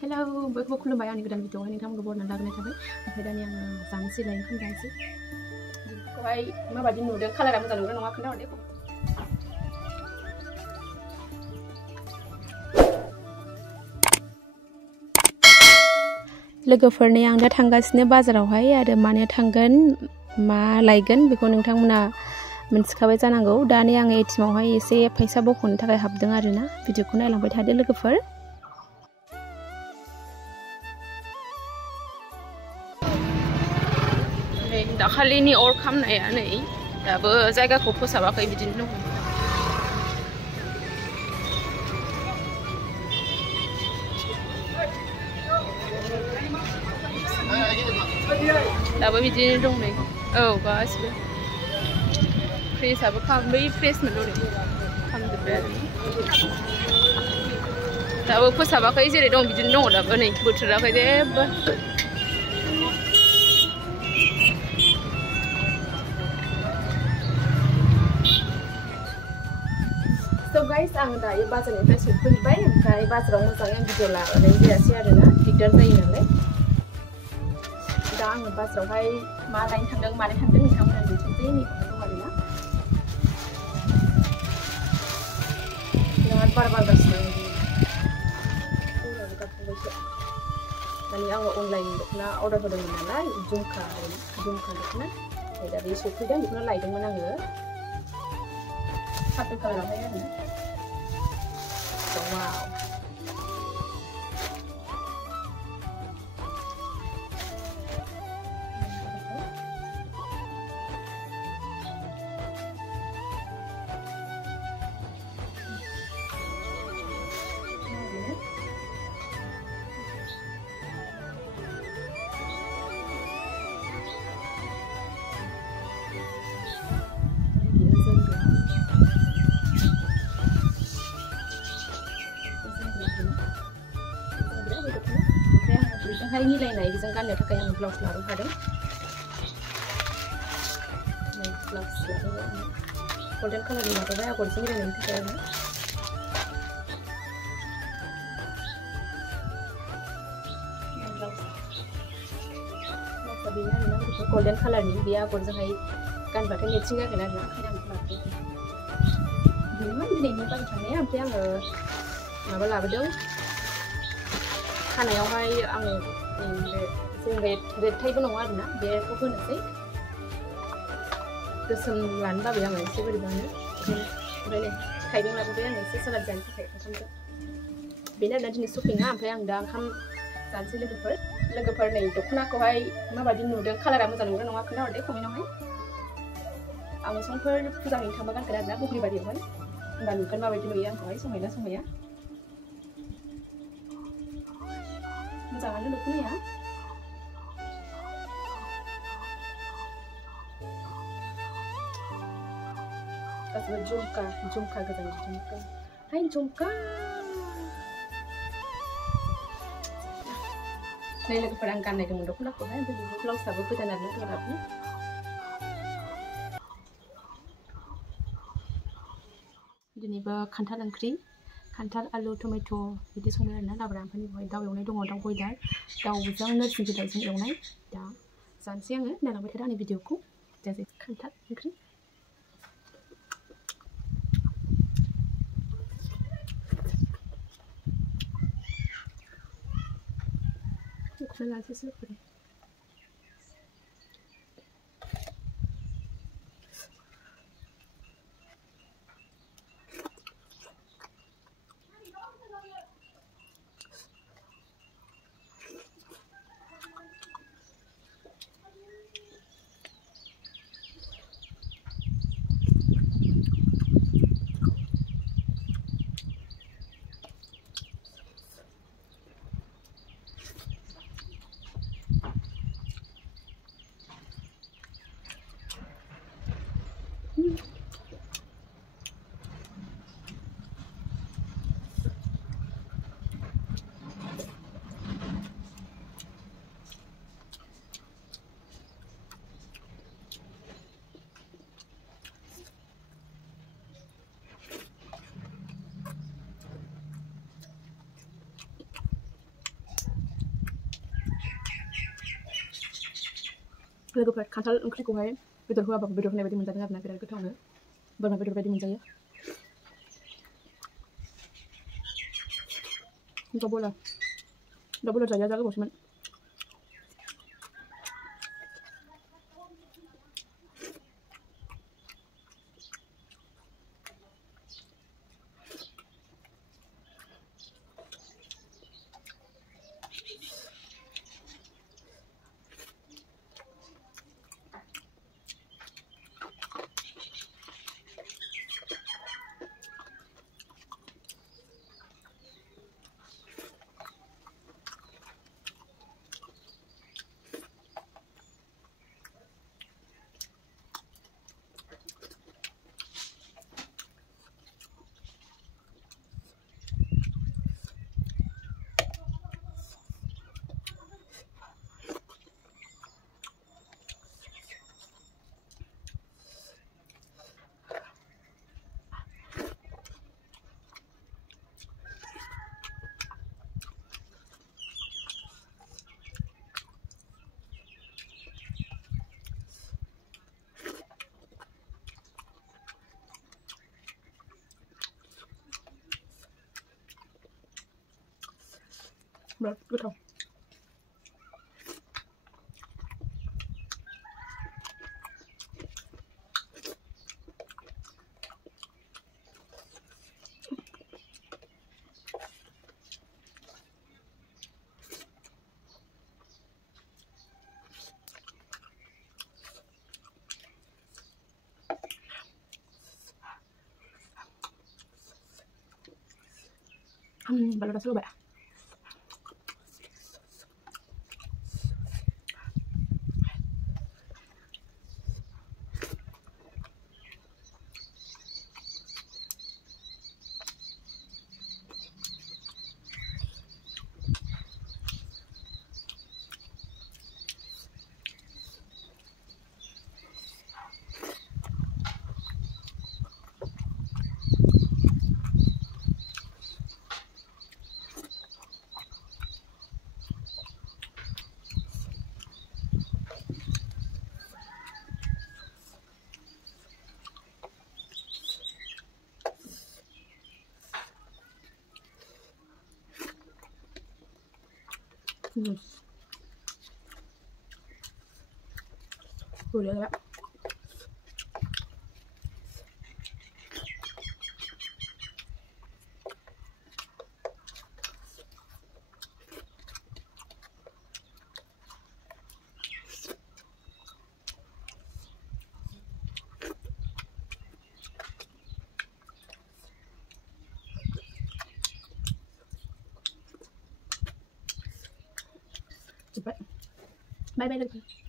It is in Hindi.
Hello, bwrwi खुलुमबाय आंनि गोदान भिडिअआवहाय नोंथांमोनखौ बरायना लाग्रोनाय थाबाय। ओमफ्राय दानि आङो जानोसै लाय ओंखाम जानोसै। बेखौहाय माबायदि नुदों कालारा मोजां नुदों नङा खोन्थाहरदे। लोगोफोरनि आं दा थांगासिनो बाजारावहाय आरो मानो थांगोन मा लायगोन बेखौ नोंथांमोना मिन्थिखाबाय जानांगौ। दानि आङो एटिएमआवहाय एसे फैसा बख'नो थाखाय हाबदों आरोना। भिडिअखौ नायलांबाय थादो लोगोफोर। दाखालिनि अर खामनाया नै दाबो जायगाखौ फोसाबाखै बिदिनो दङ। दाबो बिदिनो दं नै। औ गासिबो फ्रेसआबो बै फ्रेसमोन नै खामजोब्बाय आरो दाबो फोसाबाखै जेरै दं बिदिनो दङ दाबो नै बोथोराखै जेबो। So guys, आं दायो बाजारनिफ्राय सफैबाय। ओमफ्राय बाजाराव मोजाङै आं भिडिअ लानाय जायासै आरोना, दिगदार जायो नालाय। दा आङो बाजारावहाय मा लायनो थांदों मानो थांदों नोंथांमोना दिन्थिनोसै। नैबेहाय दं आरोना, बिराद बार बारगासिनो गाबबावबायसो। माने आङो अनलाइन दख'ना अर्डार होदोंमोन नालाय, झुमका दख'ना। दा बे सफैदों, बेखौनो लायदोंमोन आङो। पार्पल कालारावहाय आरोना। वाव, बेजोंहाय मिलायनाय बेजों गाननो थाखाय आं ब्लाउस लाबोखादों। ब्लाउस लाबोबाय आङो गल्डेन कालारनि लाबोबाय आगरजों मिलायनायनि थाखाय आङो। ब्लाउसआ बेनो आरोना गल्डेन कालारनि, बे आगरजोंहाय गानबाथाय मेचिं जागोन आरोना। ओंखायनो आं लाबोदों। बेनोमोन दिनैनि बायनो थांनाया। ओमफ्राय आङो माबा लाबोदों खानायावहाय आङो जों रेडटाइबो नङा आरोना, बेखौ होनोसै। गोसोम लानो बाबाय आङो एसे बोरैबानो। ओमफ्राय नै थाइबें लाबोबाय आङो एसे सालाद जानो थाखाय ओंखामजों। बेनो आरोना दिनै शपिंआ। ओमफ्राय आं दा ओंखाम जानोसै लोगोफोर नै दख'नाखौहाय माबायदि नुदों कालारा मोजां नुदों नङा खोन्थाहरदे कमेन्टआवहाय। आङो समफोर फुजा हैनो थांबा गानगोन आरोना बवग्रिबारियावहाय। होमबा नुगोन माबायदि नुयो आंखौहाय समायना समाया। मोजाङानो दख'नाया। गासिबो झुमका गोजान झुमका। हाय झुमका। नै लोगोफोर आं गाननाय दंमोन दख'नाखौहाय। ओमफ्राय बेबो ब्लाउसआबो गोदान आरोना गोदान। दिनैबो खान्थाल ओंख्रि, खान्थाल आलु टमेट' बिदि संबाय आरोना लाब्रा। ओमफ्राय बेवहाय दाउ एवनाय दङ, दाउ बयलार, दाउजों नोरसिं बिलाइजों एवनाय। दा जानोसै आङो। नायलांबाय थादो आंनि भिडिअखौ। जायखिया खान्थाल ओंख्रि। बेखौनो लानोसै लोगोफोर। लोगोफोर खान्थाल ओंख्रिखौहाय बेदर होआबाबो बेदर होनाय बायदि मोनजादों आरोना बिराद गोथावनो बोरमा बेदर बायदि मोनजायो दाउ बयलार जाया जा गोबावसैमोन biराद गोथाव baru rasa lupa boleh lah cepat bye bye